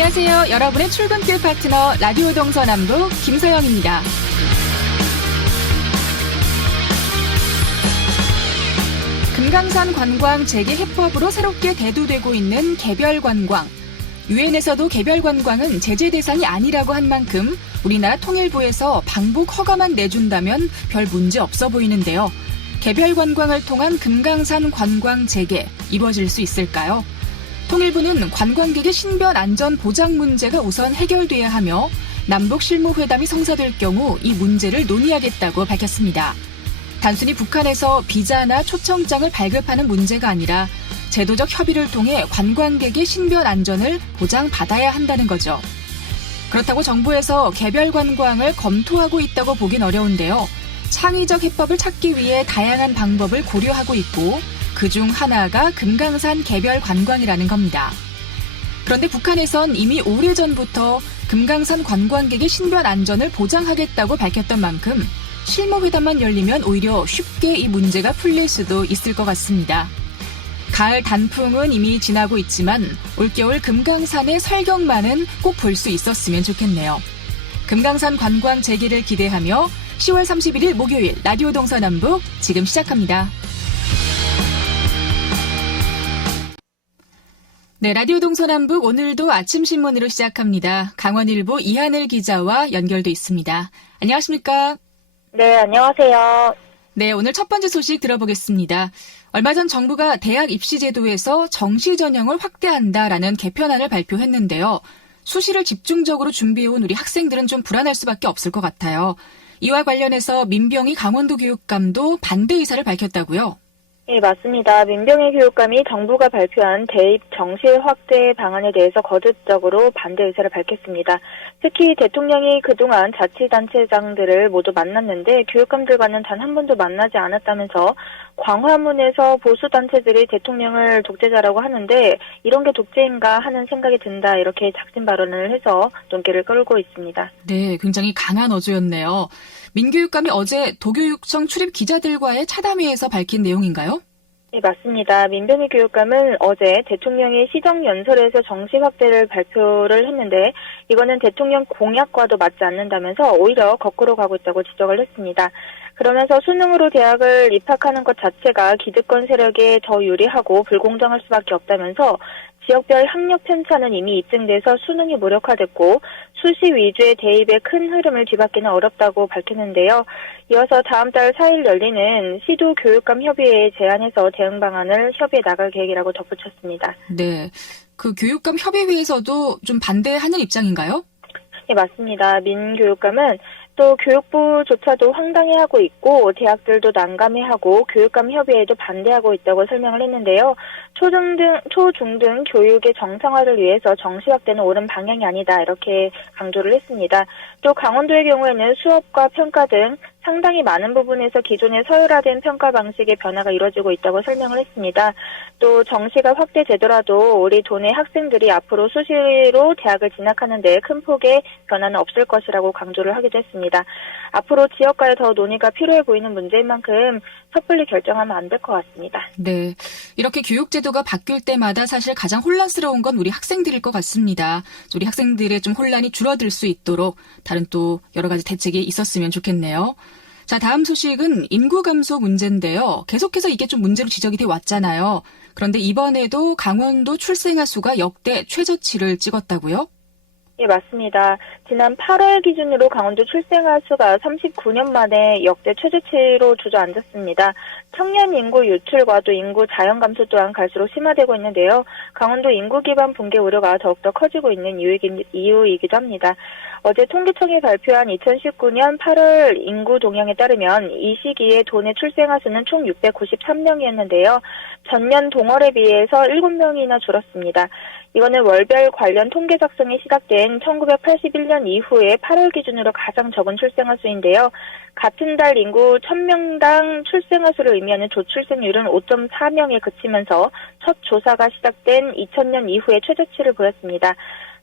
안녕하세요. 여러분의 출근길 파트너 라디오 동서남북 김서영입니다. 금강산 관광 재개 해법으로 새롭게 대두되고 있는 개별관광. 유엔에서도 개별관광은 제재 대상이 아니라고 한 만큼 우리나라 통일부에서 방북 허가만 내준다면 별 문제 없어 보이는데요. 개별관광을 통한 금강산 관광 재개 이루어질 수 있을까요? 통일부는 관광객의 신변 안전 보장 문제가 우선 해결돼야 하며 남북 실무회담이 성사될 경우 이 문제를 논의하겠다고 밝혔습니다. 단순히 북한에서 비자나 초청장을 발급하는 문제가 아니라 제도적 협의를 통해 관광객의 신변 안전을 보장받아야 한다는 거죠. 그렇다고 정부에서 개별 관광을 검토하고 있다고 보긴 어려운데요. 창의적 해법을 찾기 위해 다양한 방법을 고려하고 있고 그중 하나가 금강산 개별 관광이라는 겁니다. 그런데 북한에선 이미 오래전부터 금강산 관광객의 신변 안전을 보장하겠다고 밝혔던 만큼 실무회담만 열리면 오히려 쉽게 이 문제가 풀릴 수도 있을 것 같습니다. 가을 단풍은 이미 지나고 있지만 올겨울 금강산의 설경만은 꼭 볼 수 있었으면 좋겠네요. 금강산 관광 재개를 기대하며 10월 31일 목요일 라디오 동서남북 지금 시작합니다. 네, 라디오 동서남북 오늘도 아침 신문으로 시작합니다. 강원일보 이하늘 기자와 연결돼 있습니다. 안녕하십니까? 네, 안녕하세요. 네, 오늘 첫 번째 소식 들어보겠습니다. 얼마 전 정부가 대학 입시 제도에서 정시 전형을 확대한다라는 개편안을 발표했는데요. 수시를 집중적으로 준비해온 우리 학생들은 좀 불안할 수밖에 없을 것 같아요. 이와 관련해서 민병희 강원도 교육감도 반대 의사를 밝혔다고요? 네, 맞습니다. 민병희 교육감이 정부가 발표한 대입 정시 확대 방안에 대해서 거듭적으로 반대 의사를 밝혔습니다. 특히 대통령이 그동안 자치단체장들을 모두 만났는데 교육감들과는 단 한 번도 만나지 않았다면서 광화문에서 보수단체들이 대통령을 독재자라고 하는데 이런 게 독재인가 하는 생각이 든다 이렇게 작심 발언을 해서 논기를 끌고 있습니다. 네, 굉장히 강한 어조였네요. 민 교육감이 어제 도교육청 출입 기자들과의 차담회에서 밝힌 내용인가요? 네, 맞습니다. 민병희 교육감은 어제 대통령이 시정연설에서 정시 확대를 발표를 했는데 이거는 대통령 공약과도 맞지 않는다면서 오히려 거꾸로 가고 있다고 지적을 했습니다. 그러면서 수능으로 대학을 입학하는 것 자체가 기득권 세력에 더 유리하고 불공정할 수밖에 없다면서 지역별 학력 편차는 이미 입증돼서 수능이 무력화됐고 수시 위주의 대입의 큰 흐름을 뒤바뀌는 어렵다고 밝혔는데요. 이어서 다음 달 4일 열리는 시도 교육감 협의회에 제안해서 대응 방안을 협의해 나갈 계획이라고 덧붙였습니다. 네, 그 교육감 협의회에서도 좀 반대하는 입장인가요? 네, 맞습니다. 민 교육감은 또 교육부조차도 황당해하고 있고 대학들도 난감해하고 교육감 협의회에도 반대하고 있다고 설명을 했는데요. 초중등 교육의 정상화를 위해서 정시 확대는 옳은 방향이 아니다 이렇게 강조를 했습니다. 또 강원도의 경우에는 수업과 평가 등 상당히 많은 부분에서 기존의 서열화된 평가 방식의 변화가 이루어지고 있다고 설명을 했습니다. 또 정시가 확대되더라도 우리 도내 학생들이 앞으로 수시로 대학을 진학하는 데 큰 폭의 변화는 없을 것이라고 강조를 하기도 했습니다. 앞으로 지역과의 더 논의가 필요해 보이는 문제인 만큼 섣불리 결정하면 안 될 것 같습니다. 네, 이렇게 교육제도가 바뀔 때마다 사실 가장 혼란스러운 건 우리 학생들일 것 같습니다. 우리 학생들의 좀 혼란이 줄어들 수 있도록 다른 또 여러 가지 대책이 있었으면 좋겠네요. 자, 다음 소식은 인구 감소 문제인데요. 계속해서 이게 좀 문제로 지적이 돼 왔잖아요. 그런데 이번에도 강원도 출생아 수가 역대 최저치를 찍었다고요? 예, 맞습니다. 지난 8월 기준으로 강원도 출생아 수가 39년 만에 역대 최저치로 주저앉았습니다. 청년 인구 유출과 또 인구 자연 감소 또한 갈수록 심화되고 있는데요. 강원도 인구 기반 붕괴 우려가 더욱더 커지고 있는 이유이기도 합니다. 어제 통계청이 발표한 2019년 8월 인구 동향에 따르면 이 시기에 도내 출생아 수는 총 693명이었는데요. 전년 동월에 비해서 7명이나 줄었습니다. 이거는 월별 관련 통계 작성이 시작된 1981년 이후에 8월 기준으로 가장 적은 출생아 수인데요. 같은 달 인구 1000명당 출생아 수를 의미하는 조출생률은 5.4명에 그치면서 첫 조사가 시작된 2000년 이후에 최저치를 보였습니다.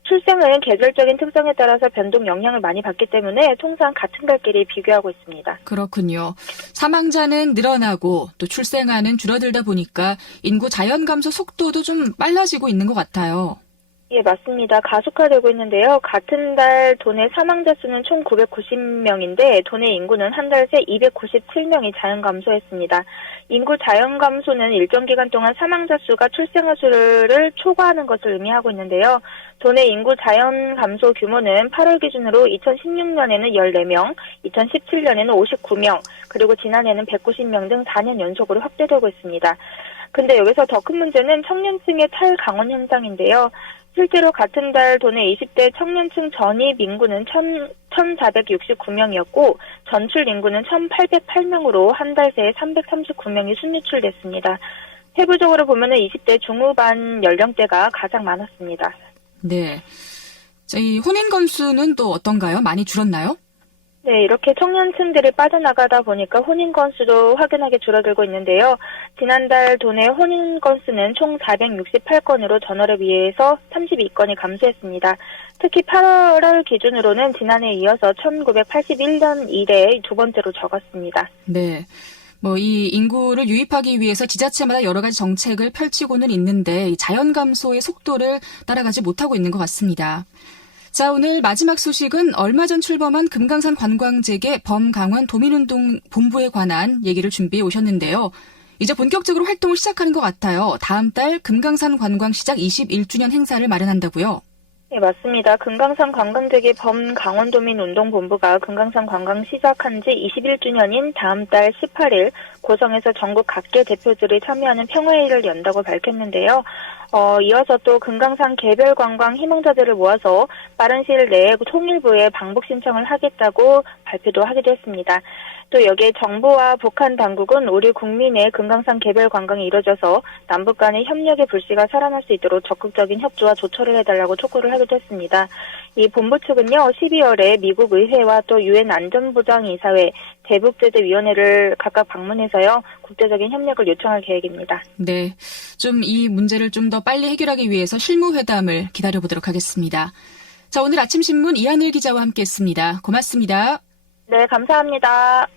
출생은 계절적인 특성에 따라서 변동 영향을 많이 받기 때문에 통상 같은 달끼리 비교하고 있습니다. 그렇군요. 사망자는 늘어나고 또 출생아는 줄어들다 보니까 인구 자연 감소 속도도 좀 빨라지고 있는 것 같아요. 예, 맞습니다. 가속화되고 있는데요. 같은 달 도내 사망자 수는 총 990명인데 도내 인구는 한 달 새 297명이 자연 감소했습니다. 인구 자연 감소는 일정 기간 동안 사망자 수가 출생아 수를 초과하는 것을 의미하고 있는데요. 도내 인구 자연 감소 규모는 8월 기준으로 2016년에는 14명, 2017년에는 59명, 그리고 지난해는 190명 등 4년 연속으로 확대되고 있습니다. 근데 여기서 더 큰 문제는 청년층의 탈강원 현상인데요. 실제로 같은 달 도내 20대 청년층 전입 인구는 1,469명이었고 전출 인구는 1,808명으로 한 달 새에 339명이 순유출됐습니다. 세부적으로 보면은 20대 중후반 연령대가 가장 많았습니다. 네. 자, 이 혼인 건수는 또 어떤가요? 많이 줄었나요? 네, 이렇게 청년층들이 빠져나가다 보니까 혼인 건수도 확연하게 줄어들고 있는데요. 지난달 도내 혼인 건수는 총 468건으로 전월에 비해서 32건이 감소했습니다. 특히 8월 기준으로는 지난해에 이어서 1981년 이래 두 번째로 적었습니다. 네. 이 인구를 유입하기 위해서 지자체마다 여러 가지 정책을 펼치고는 있는데 이 자연 감소의 속도를 따라가지 못하고 있는 것 같습니다. 자, 오늘 마지막 소식은 얼마 전 출범한 금강산 관광재개 범강원 도민운동 본부에 관한 얘기를 준비해 오셨는데요. 이제 본격적으로 활동을 시작하는 것 같아요. 다음 달 금강산 관광 시작 21주년 행사를 마련한다고요? 네, 맞습니다. 금강산 관광재개 범강원도민운동본부가 금강산 관광 시작한 지 21주년인 다음 달 18일 고성에서 전국 각계 대표들이 참여하는 평화회의를 연다고 밝혔는데요. 이어서 또 금강산 개별 관광 희망자들을 모아서 빠른 시일 내에 통일부에 방북 신청을 하겠다고 발표도 하기도 했습니다. 또 여기에 정부와 북한 당국은 우리 국민의 금강산 개별 관광이 이뤄져서 남북 간의 협력의 불씨가 살아날 수 있도록 적극적인 협조와 조처를 해달라고 촉구를 하기도 했습니다. 이 본부 측은요, 12월에 미국 의회와 또 유엔 안전보장이사회, 대북제재위원회를 각각 방문해서요, 국제적인 협력을 요청할 계획입니다. 네. 좀 이 문제를 좀 더 빨리 해결하기 위해서 실무회담을 기다려보도록 하겠습니다. 자, 오늘 아침 신문 이하늘 기자와 함께했습니다. 고맙습니다. 네, 감사합니다.